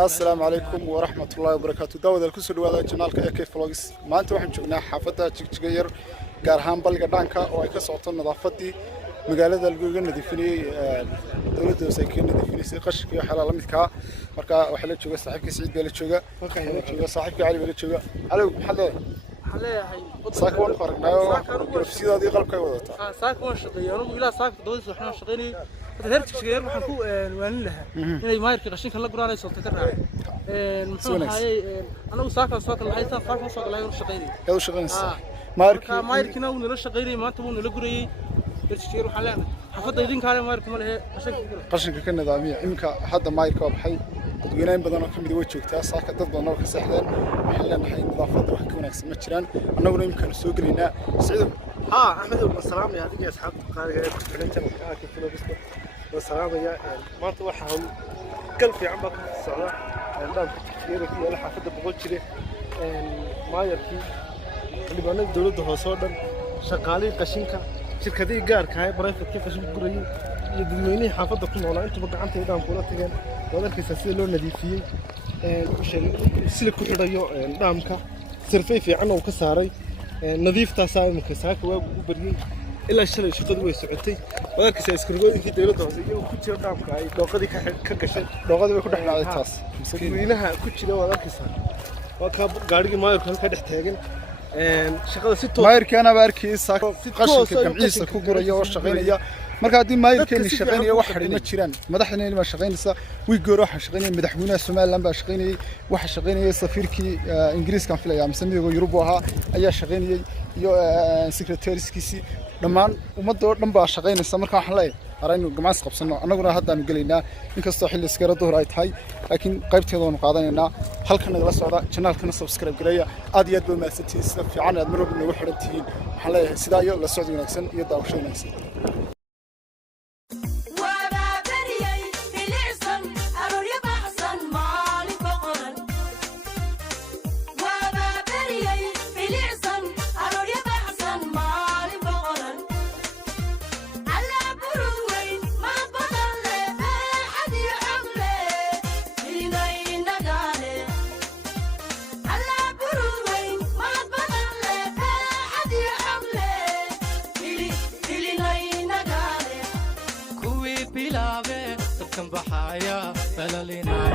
السلام عليكم ورحمة الله وبركاته. داود الكسر وهذا القناة AK Vlogs. ما أنت واحد شفنا حافظة تغير قارهان بلغ دانكا oo ay ka socoto nadaafadii magaalada lagu nadiifinay dawladda wasaakiin nadiifinay qashki iyo xalal midka marka waxa la jooga saaxiibkii Saciid baa la jooga saaxiibkii Ali baa la jooga Ali xaleeyahay saakon farqnayo sidaadii qalbkay wadata saakon shaqeeyano ilaa saakta dawladda waxna shaqeynay heer tigsigeer waxaan ku waanin lahaa inay maayirka qashinka la guraanayso ta ka raacay muxuu ahaayay anagu saaka soo kala haysta faafo soo kala haysto shaqeynay ee u shaqeynaysa maayirkina uu nala shaqeynay maanta uu nala gurayay heer tigsigeer waxa la xafada idin kaale maayirka ma lehe qashinka ka nidaamiya imka hadda maayirka waxay dadweynayn badan oo kamid way joogtaa saaka dad badan oo ka saxdeen waxa leenahay nadaafadda wax ka wanaagsan ma jiraan annaguna imkan soo galeynaa Saciid أحمد والسلام يا هذيك أصحاب قارئ كلمة كأكل فلوس والسلام يا ما توحهم كل في عمك الصلاة عندهم كثير في أنا حافظ بقول كذا ما يركي اللي بنا الدولة ده صادر شغالين قشينك شركة دي جار كهاي برايفت كيف أشوف قريب يدمني حافظ كل والله أنتم بقى عم تيجان كولا تيجان ولا كيساسي لون نظيفين وشري سلك كل ريو دامك سرفي في عنو كساري نظيف تاسع مكساك وبري إلا الشلة شقد ويسعتي وذاك سيسكروا ذيك الدولة تاسعية وكتير دامك هاي لقدي ككشة لقدي بيكون إحنا على التاس وينها كتير وذاك سار وكاب قاري ما يكون كده احتاجين شغل ستة ما يركنا باركي ساك قشة كجمعية كوكورية وشغينية marka hadii maayirkeen shaqeynaya wax xariimo jiraan madaxdana ma shaqeynaysa way goor wax shaqeynay madaxweynaha Soomaaliland baa shaqeynay wax shaqeynay safiirkii Ingiriiska filaya midowga Yurub ahaa ayaa shaqeynay iyo secretariskiisi dhamaan ummadda oo dhan baa shaqeynaysa marka waxaan leeyahay araynu gamaas qabsano annaguna hadda aanu galeynaa inkastoo xilli iskara duhur ay tahay laakiin qaybteeda oo qaadanayna halkan nagala socda channelkana subscribe gareeya aad iyo aad baa mahadsantihiin sida fiican aad mar walba nagu xirantihiin waxaan leeyahay sidaa iyo la socod wanaagsan iyo daawasho wanaagsan بحايا بلالينا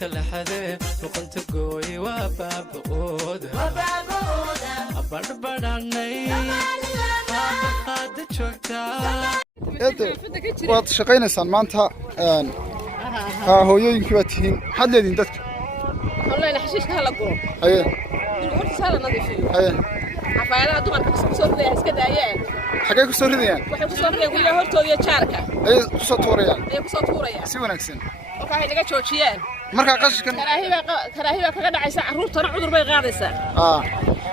كلحده وقلت قوي وبابوده أبربرني هذا شوكتا waad shaqeynaysaan maanta hooyooyinkii baad tihiin maxaad leediin dadka والله حشيشك هلا قرو aye الورد صار نظيفين aye عفايلها دوما كسر بدها اسكت اياه xagee ku soo ridayaan waxay ku soo ridayaan guryaha hortooda iyo jaarka ay ku soo tuurayaan si wanaagsan oo waxay naga joojiyaan marka qashinkan karaahiba kaga dhacaysa carruurtana cudur bay qaadaysaa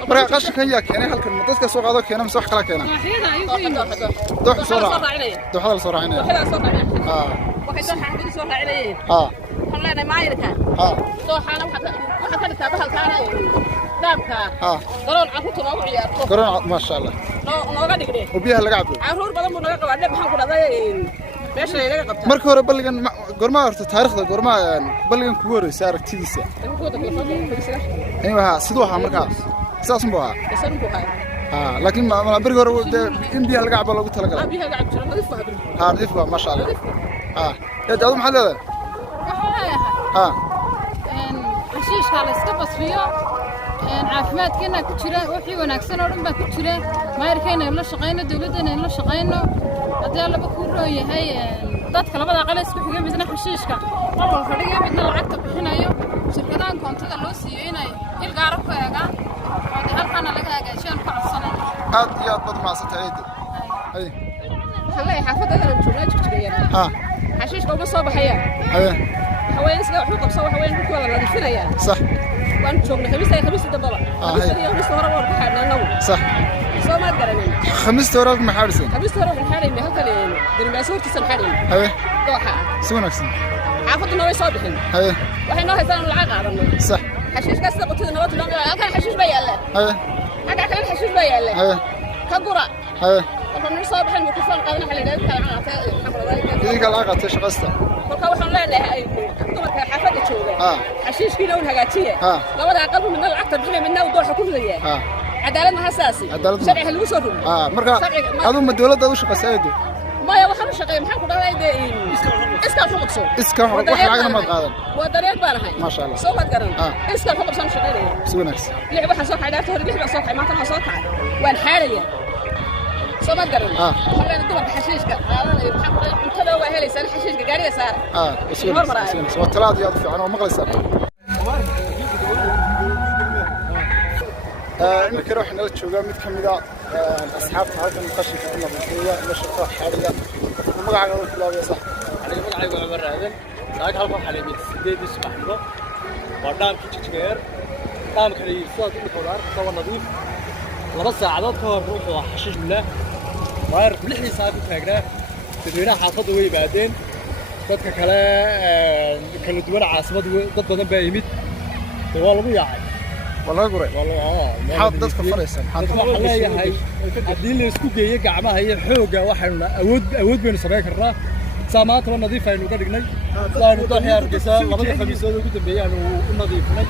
marka qashinkan yaa keenay halkan dadka soo qaado keenay mise wax kala keenay doox soo raacinaya dooxada soo raacinaya waxay soo raacinayeen waxaan maayirka dooxana waxa ka dhigtaa bahalkaana daabka garoon carruurta noogu ciyaarto garoon ma sha Allah nooga dhigdhe oo biyaha laga cabo carruur badan buu naga qabaa maxaan ku dhaday meesha ay naga qabtaa markii hore balligan gorma horta taariikhda gorma balligan ku horeysay aragtidiisa aywa sidoo ahaa markaa saas ma aha laakiin ma bari hore in biyaha laga cabo lagu talagalay biyaha laga cabo nadiif nadiif ma sha Allah adu maxaad leedahay xashiishka la iska basriyo caafimaadkeena ku jira wixii wanaagsan oo dhan baa ku jira maayirkeena la shaqeyno dawladdeena la shaqeyno haddii laba ku rooyahay dadka labada qale isku xiga midna xashiishka qolka fadhiga midna lacagta bixinayo shirkadahan koontada loo siiyo inay il gaar ah ku eegaan oo halkaana laga hagaajiyaan ku codsanay aad iyo aad baad maasantay ay halay xaafadda la joogaa jigjiga xashiishka uma soo baxaya haween iska wuxuu qabso haween ku wada nadiifinaya صح waan joognay khamiista dambaba khamiista hore waan ku xadnaa صح soo ma garanay khamiista hore ma xarisan khamiista hore waxaan xaray halkan dirmaas hortiisan xaray dooxa si wanaagsan xaafadna way soo bixin waxay noo haystaan lacag qaadano صح xashiishka sida qotida nabad loo halkan xashiish baa yaala halkan kale xashiish baa yaala ka gura waxaan soo bixin mikrofon qaadana xalay idinka lacag qaatay shaqasta kolka waxaan leenahay dumarka xaafadda jooga xashiishkiina uu hagaajiye labada qalbi midna lacagta bixinay midna uu dooxa ku ridaya cadaalad ma hasaasi sharci lagu soo rugo marka adu ma dawladda u shaqaysaaydo maya waxaan u shaqeeyay maxaan ku dhahay iska xuquuqso iska wax lacag ma qaadan waa dareer baan ahay ma sha Allah soo wad garan iska xuquuqsan shaqeeyay si wanaagsan lix waxa soo kacay dhaarta hore lix baa soo kacay maanta soo kacay waan xaaraya soo ma garan waxaan dumarka xashiishka qaadanay maxaan ku dhahay cuntada waa helaysan xashiishka gaariga saar waa talaad iyo aad fiican oo maqlaysan imika waxaan la joogaa mid kamid ah asxaabta halkan qashinka ku nabadgelya la shaqo xariga magacaaga oo bilaabaya sax aniga magacaygu Umar Raadan saaka halkan xaleemid 8 subaxnimo waa dhaamkii jijgeer dhaamkani sidoo kale qodaar soo nadiif 2 saacadood ka hor ruuxu xashiish bilaa waar lixdii saac ku taagnaa dadweynaha xaafadda way baadeen dadka kale kala duwan caasimada dad badan baa yimid waa lagu yaacay والله قري والله حاط dadka faraysan waxaan leeyahay haddii la isku geeyo gacmaha iyo xooga waxaynu awood baynu sameyn karnaa saamaanta nadiif aynu ka dhignay saanu dooxii Hargeysa labada khamiisood ugu dambeeyay u nadiifinay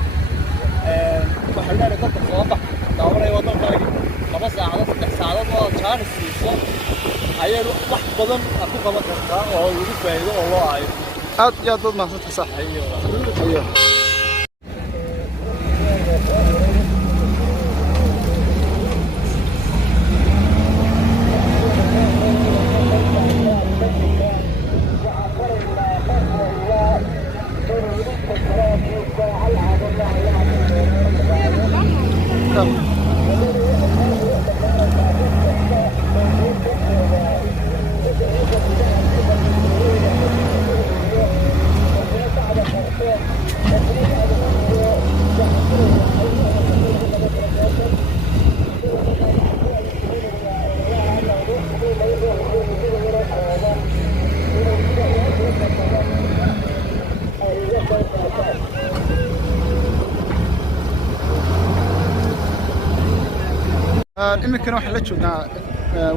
waxaan leeyahay dadka soo bax daawanay waddankaagi 2 saacadood 3 saacadood oo chance siiso ayay wax badan ku qaban kartaa oo lagu faa'iido oo loo aayo aad iyo aad baad mahadsantahay sax ayo imikana waxaan la joognaa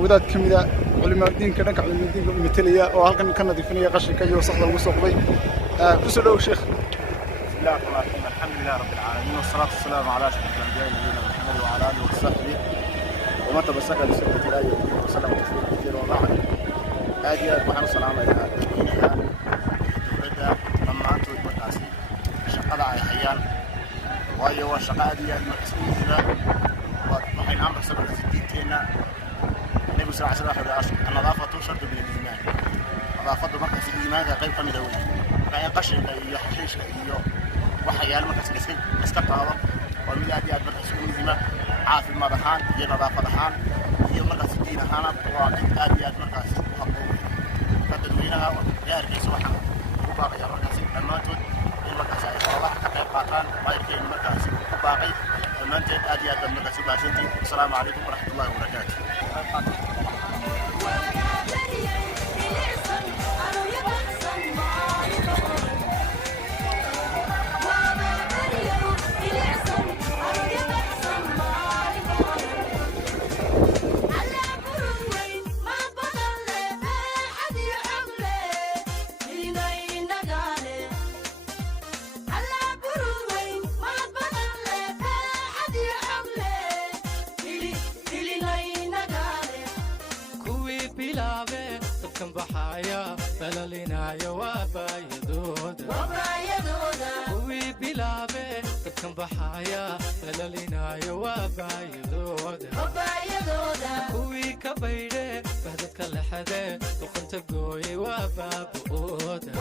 wadaad ka mid ah culimadiinka dhanka culimadiinka metelaya oo halkan ka nadiifinaya qashinka iyo wasaqda lagu soo qoday ku soo dhow sheekh bismillaahi rahmaani rahiim alxamdulillahi rabbil aalamiin wassalaatu wassalaamu calaa ashrafil anbiyaa'i nabiyina muhammad wa calaa aalihi wa sahbihi wa man tamasaka bi sunnati ilaahi wa sallam tasliiman kasiiran wa ba'd aad iyo aad waxaan u salaamayaa dadweynaha dowladda dhammaantood markaasi shaqada ay hayaan waayo waa shaqo aad iyo aad markaas u muhiima waxayna amarsan markaasi diinteenna النبي صلى الله عليه وسلم النظافة شرط من الإيمان نظافة مركز الإيمان قيب كم يدوي يعني قشر iyo xashiishka iyo waxyaalo markaas iska qaado oo mid aad iyo aad markaas u muhiima caafimaad ahaan iyo nadaafad ahaan iyo markaas diin ahaana waa aad iyo aad markaasi u habboon dadweynaha reer Hargeysa waxaan ugu baaqayaa markaasi dhammaantood in markaasi ay xoolaha ka qayb qaataan maayirkeena markaasi u baaqay dhammaanteed aad iyo aad markaasi u baahsantiin asalaamu calaykum waraxmatullaahi wabarakaatuh بلالينايا وبايدودا وي بلابي كم بحايا بلالينايا وبايدودا وي كبيري بهدت كل حدا وقنت قوي وبابودا